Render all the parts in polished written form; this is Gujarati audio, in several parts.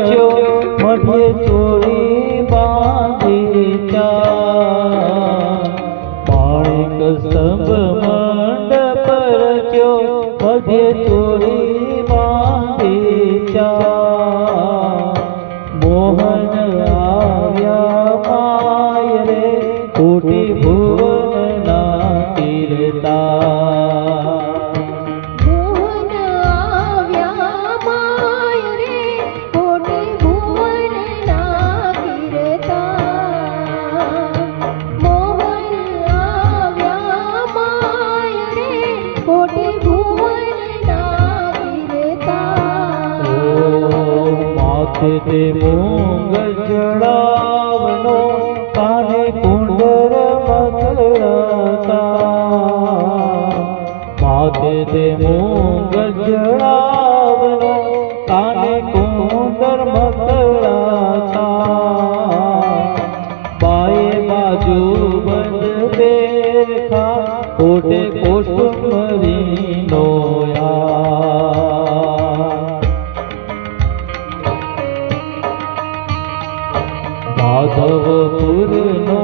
મધ્ય ચોરી બાંધી માણિક સ્તંભ મંડપ રચ્યો મધ્ય ચોરી બાંધી મોહન આવ્યા માય રે કોટી ભુવન ના તીરતા તે મૂંગ ચડાવનો કાને કુંડર મથળતા માથે તે મૂંગ ચડાવનો કાને કુંડર મથળતા બાએ બાજુ બંધ દેખા કોટે કોષ્ટમરીનો માધવપુરનો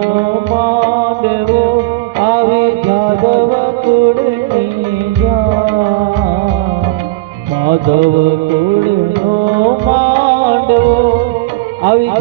માંડવો આવી જાદવ કુળની માધવપુરનો માંડવો આવી